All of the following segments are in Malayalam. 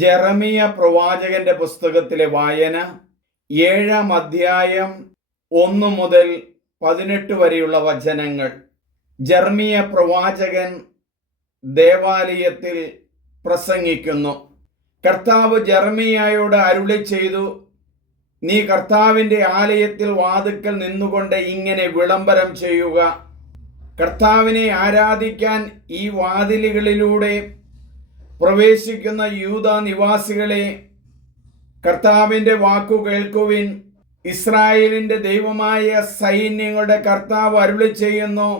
ജെറമിയ പ്രവാചകന്റെ പുസ്തകത്തിലെ വായന 7-ാം അധ്യായം 1 മുതൽ 18 വരെയുള്ള വചനങ്ങൾ. ജെറമിയ പ്രവാചകൻ ദേവാലയത്തിൽ പ്രസംഗിക്കുന്നു. കർത്താവ് ജെറമിയായോട് അരുളി ചെയ്തു, നീ കർത്താവിൻ്റെ ആലയത്തിൽ വാതിൽക്കൽ നിന്നുകൊണ്ട് ഇങ്ങനെ വിളംബരം ചെയ്യുക. കർത്താവിനെ ആരാധിക്കാൻ ഈ വാതിലുകളിലൂടെ പ്രവേശിക്കുന്ന യൂദാ നിവാസികളെ, കർത്താവിൻ്റെ വാക്കു കേൾക്കുവിൻ. ഇസ്രായേലിൻ്റെ ദൈവമായ സൈന്യങ്ങളുടെ കർത്താവ് അരുളി ചെയ്യുന്നു,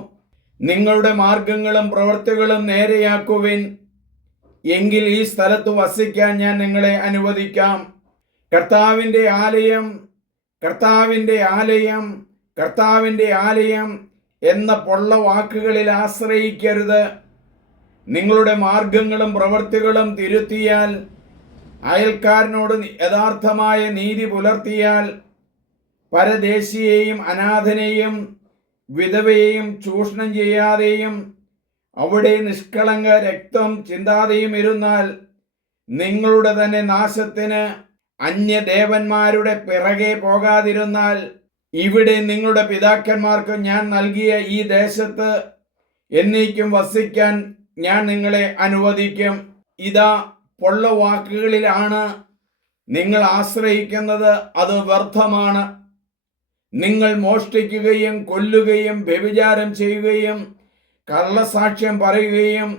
നിങ്ങളുടെ മാർഗങ്ങളും പ്രവൃത്തികളും നേരെയാക്കുവിൻ. എങ്കിൽ ഈ സ്ഥലത്ത് വസിക്കാൻ ഞാൻ നിങ്ങളെ അനുവദിക്കാം. കർത്താവിൻ്റെ ആലയം, കർത്താവിൻ്റെ ആലയം, കർത്താവിൻ്റെ ആലയം എന്ന പൊള്ള വാക്കുകളിൽ ആശ്രയിക്കരുത്. നിങ്ങളുടെ മാർഗങ്ങളും പ്രവൃത്തികളും തിരുത്തിയാൽ, അയൽക്കാരനോട് യഥാർത്ഥമായ നീതി പുലർത്തിയാൽ, പരദേശിയെയും അനാഥനെയും വിധവയെയും ചൂഷണം ചെയ്യാതെയും അവിടെ നിഷ്കളങ്ക രക്തം ചിന്താതെയും ഇരുന്നാൽ, നിങ്ങളുടെ തന്നെ നാശത്തിന് അന്യദേവന്മാരുടെ പിറകെ പോകാതിരുന്നാൽ, ഇവിടെ നിങ്ങളുടെ പിതാക്കന്മാർക്ക് ഞാൻ നൽകിയ ഈ ദേശത്ത് എന്നേക്കും വസിക്കാൻ ഞാൻ നിങ്ങളെ അനുവദിക്കും. ഇതാ, പൊള്ള വാക്കുകളിലാണ് നിങ്ങൾ ആശ്രയിക്കുന്നത്, അത് വ്യർത്ഥമാണ്. നിങ്ങൾ മോഷ്ടിക്കുകയും കൊല്ലുകയും വ്യഭിചാരം ചെയ്യുകയും കള്ളസാക്ഷ്യം പറയുകയും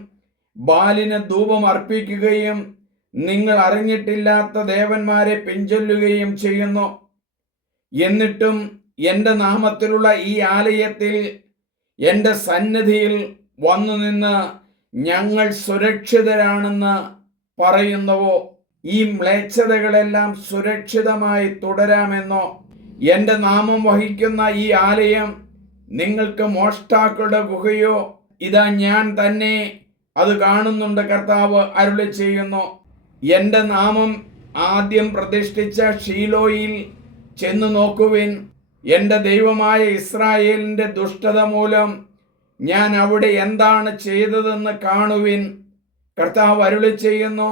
ബാലിന് ധൂപം അർപ്പിക്കുകയും നിങ്ങൾ അറിഞ്ഞിട്ടില്ലാത്ത ദേവന്മാരെ പിൻചൊല്ലുകയും ചെയ്യുന്നു. എന്നിട്ടും എൻ്റെ നാമത്തിലുള്ള ഈ ആലയത്തിൽ, എൻ്റെ സന്നിധിയിൽ വന്നു നിന്ന് ഞങ്ങൾ സുരക്ഷിതരാണെന്ന് പറയുന്നുവോ? ഈ മ്ലേച്ഛതകളെല്ലാം സുരക്ഷിതമായി തുടരാമെന്നോ? എൻ്റെ നാമം വഹിക്കുന്ന ഈ ആലയം നിങ്ങൾക്ക് മോഷ്ടാക്കളുടെ ഗുഹയോ? ഇതാ, ഞാൻ തന്നെ അത് കാണുന്നുണ്ട്, കർത്താവ് അരുളി ചെയ്യുന്നു. എൻ്റെ നാമം ആദ്യം പ്രതിഷ്ഠിച്ച ഷീലോയിൽ ചെന്ന് നോക്കുവിൻ. എൻ്റെ ദൈവമായ ഇസ്രായേലിൻ്റെ ദുഷ്ടത മൂലം ഞാൻ അവിടെ എന്താണ് ചെയ്തതെന്ന് കാണുവിൻ. കർത്താവ് അരുളി ചെയ്യുന്നു,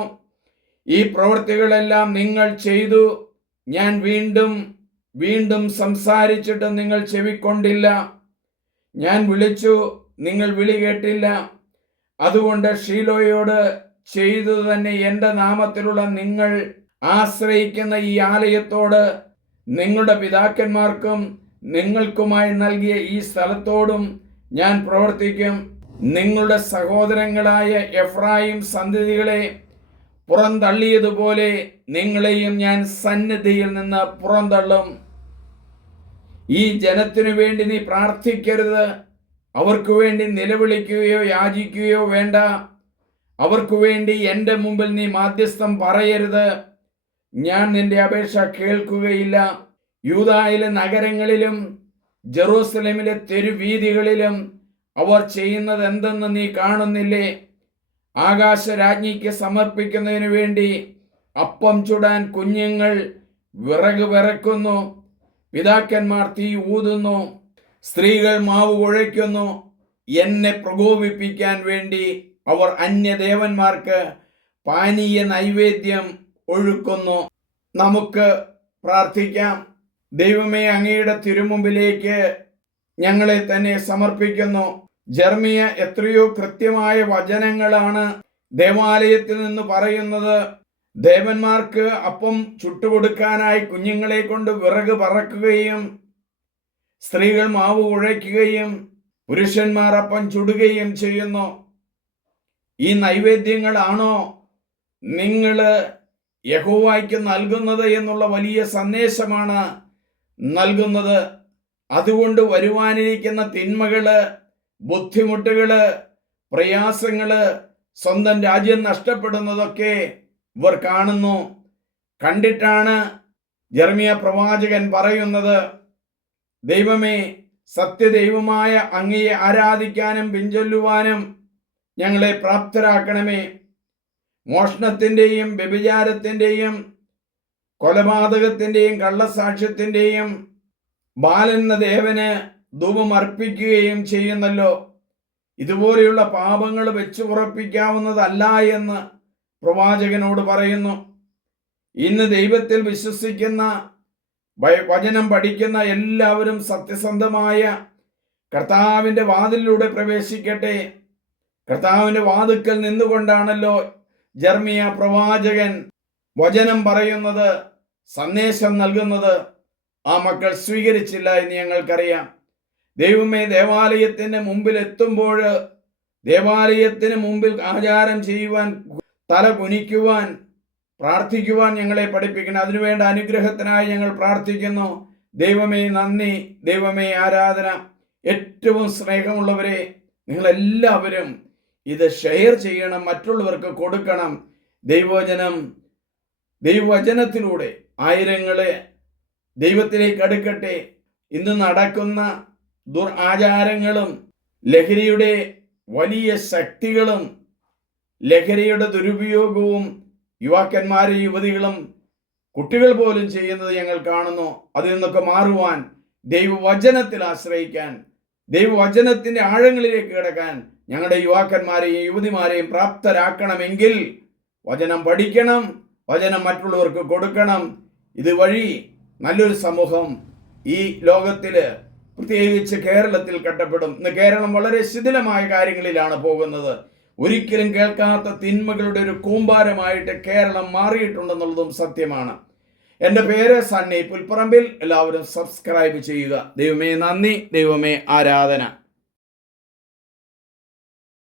ഈ പ്രവൃത്തികളെല്ലാം നിങ്ങൾ ചെയ്തു. ഞാൻ വീണ്ടും വീണ്ടും സംസാരിച്ചിട്ട് നിങ്ങൾ ചെവിക്കൊണ്ടില്ല. ഞാൻ വിളിച്ചു, നിങ്ങൾ വിളി കേട്ടില്ല. അതുകൊണ്ട് ഷീലോയോട് ചെയ്തു തന്നെ എൻ്റെ നാമത്തിലുള്ള നിങ്ങൾ ആശ്രയിക്കുന്ന ഈ ആലയത്തോട്, നിങ്ങളുടെ പിതാക്കന്മാർക്കും നിങ്ങൾക്കുമായി നൽകിയ ഈ സ്ഥലത്തോടും ഞാൻ പ്രവർത്തിക്കും. നിങ്ങളുടെ സഹോദരങ്ങളായ എഫ്രായിം സന്തതികളെ പുറന്തള്ളിയതുപോലെ നിങ്ങളെയും ഞാൻ സന്നിധിയിൽ നിന്ന് പുറന്തള്ളും. ഈ ജനത്തിനു വേണ്ടി നീ പ്രാർത്ഥിക്കരുത്. അവർക്ക് വേണ്ടി നിലവിളിക്കുകയോ യാചിക്കുകയോ വേണ്ട. അവർക്ക് വേണ്ടി എൻ്റെ മുമ്പിൽ നീ മാധ്യസ്ഥം പറയരുത്. ഞാൻ നിന്റെ അപേക്ഷ കേൾക്കുകയില്ല. യൂദായിലെ നഗരങ്ങളിലും ജെറൂസലേമിലെ തെരുവീഥികളിലും അവർ ചെയ്യുന്നത് എന്തെന്ന് നീ കാണുന്നില്ലേ? ആകാശരാജ്ഞിക്ക് സമർപ്പിക്കുന്നതിന് വേണ്ടി അപ്പം ചുടാൻ കുഞ്ഞുങ്ങൾ വിറക് വിറക്കുന്നു. പിതാക്കന്മാർ തീ ഊതുന്നു. സ്ത്രീകൾ മാവ് കുഴയ്ക്കുന്നു. എന്നെ പ്രകോപിപ്പിക്കാൻ വേണ്ടി അവർ അന്യദേവന്മാർക്ക് പാനീയ നൈവേദ്യം ഒഴുക്കുന്നു. നമുക്ക് പ്രാർത്ഥിക്കാം. ദൈവമേ, അങ്ങയുടെ തിരുമുമ്പിലേക്ക് ഞങ്ങളെ തന്നെ സമർപ്പിക്കുന്നു. ജെറമിയ എത്രയോ കൃത്യമായ വചനങ്ങളാണ് ദേവാലയത്തിൽ നിന്ന് പറയുന്നത്. ദേവന്മാർക്ക് അപ്പം ചുട്ടുകൊടുക്കാനായി കുഞ്ഞുങ്ങളെ കൊണ്ട് വിറക് പറക്കുകയും സ്ത്രീകൾ മാവ് കുഴയ്ക്കുകയും പുരുഷന്മാർ അപ്പം ചുടുകയും ചെയ്യുന്നു. ഈ നൈവേദ്യങ്ങളാണോ നിങ്ങൾ യഹോവയ്ക്ക് നൽകുന്നത് എന്നുള്ള വലിയ സന്ദേശമാണ് നൽകുന്നത്. അതുകൊണ്ട് വരുവാനിരിക്കുന്ന തിന്മകള്, ബുദ്ധിമുട്ടുകള്, പ്രയാസങ്ങള്, സ്വന്തം രാജ്യം നഷ്ടപ്പെടുന്നതൊക്കെ ഇവർ കാണുന്നു. കണ്ടിട്ടാണ് ജെറമിയ പ്രവാചകൻ പറയുന്നത്, ദൈവമേ, സത്യദൈവമായ അങ്ങയെ ആരാധിക്കാനും പിൻചൊല്ലുവാനും ഞങ്ങളെ പ്രാപ്തരാക്കണമേ. മോഷണത്തിൻ്റെയും വ്യഭിചാരത്തിൻ്റെയും കൊലപാതകത്തിൻ്റെയും കള്ളസാക്ഷ്യത്തിൻ്റെയും ബാലെന്ന ദേവന് ധൂപം അർപ്പിക്കുകയും ചെയ്യുന്നല്ലോ. ഇതുപോലെയുള്ള പാപങ്ങൾ വെച്ച് ഉറപ്പിക്കാവുന്നതല്ല എന്ന് പ്രവാചകനോട് പറയുന്നു, ഇന്ന് ദൈവത്തിൽ വിശ്വസിക്കുന്ന വചനം പഠിക്കുന്ന എല്ലാവരും സത്യസന്ധമായ കർത്താവിൻ്റെ വാതിലിലൂടെ പ്രവേശിക്കട്ടെ. കർത്താവിൻ്റെ വാതിൽക്കൽ നിന്നുകൊണ്ടാണല്ലോ ജെറമ്യാ പ്രവാചകൻ വചനം പറയുന്നത്, സന്ദേശം നൽകുന്നത്. ആ മക്കൾ സ്വീകരിച്ചില്ല എന്ന് ഞങ്ങൾക്കറിയാം. ദൈവമേ, ദേവാലയത്തിന് മുമ്പിൽ എത്തുമ്പോൾ ദേവാലയത്തിന് മുമ്പിൽ ആചാരം ചെയ്യുവാൻ, തല കുനിക്കുവാൻ, പ്രാർത്ഥിക്കുവാൻ ഞങ്ങളെ പഠിപ്പിക്കണം. അതിനുവേണ്ട അനുഗ്രഹത്തിനായി ഞങ്ങൾ പ്രാർത്ഥിക്കുന്നു. ദൈവമേ നന്ദി, ദൈവമേ ആരാധന. ഏറ്റവും സ്നേഹമുള്ളവരെ, നിങ്ങളെല്ലാവരും ഇത് ഷെയർ ചെയ്യണം, മറ്റുള്ളവർക്ക് കൊടുക്കണം. ദൈവവചനത്തിലൂടെ ആയിരങ്ങളെ ദൈവത്തിലേക്ക് അടുക്കട്ടെ. ഇന്ന് നടക്കുന്ന ദുരാചാരങ്ങളും ലഹരിയുടെ വലിയ ശക്തികളും ലഹരിയുടെ ദുരുപയോഗവും യുവാക്കന്മാരും യുവതികളും കുട്ടികൾ പോലും ചെയ്യുന്നത് ഞങ്ങൾ കാണുന്നു. അതിൽ നിന്നൊക്കെ മാറുവാൻ, ദൈവവചനത്തിൽ ആശ്രയിക്കാൻ, ദൈവവചനത്തിൻ്റെ ആഴങ്ങളിലേക്ക് കിടക്കാൻ ഞങ്ങളുടെ യുവാക്കന്മാരെയും യുവതിമാരെയും പ്രാപ്തരാക്കണമെങ്കിൽ വചനം പഠിക്കണം, വചനം മറ്റുള്ളവർക്ക് കൊടുക്കണം. ഇതുവഴി നല്ലൊരു സമൂഹം ഈ ലോകത്തിൽ, പ്രത്യേകിച്ച് കേരളത്തിൽ കെട്ടപ്പെടും. ഇന്ന് കേരളം വളരെ ശിഥിലമായ കാര്യങ്ങളിലാണ് പോകുന്നത്. ഒരിക്കലും കേൾക്കാത്ത തിന്മകളുടെ ഒരു കൂമ്പാരമായിട്ട് കേരളം മാറിയിട്ടുണ്ടെന്നുള്ളതും സത്യമാണ്. എൻ്റെ പേര് സണ്ണി പുൽപ്പറമ്പിൽ. എല്ലാവരും സബ്സ്ക്രൈബ് ചെയ്യുക. ദൈവമേ നന്ദി, ദൈവമേ ആരാധന.